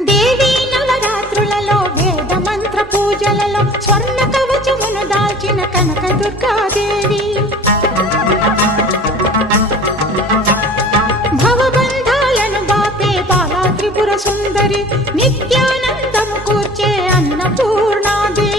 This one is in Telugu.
దేవి నవరాత్రులలో వేద మంత్ర పూజలలో స్వర్ణ కవచమును దాల్చిన కనక దుర్గాదేవి భవబంధాలను బాపే బాలా త్రిపుర సుందరి నిత్యానందము కూర్చే అన్నపూర్ణాదేవి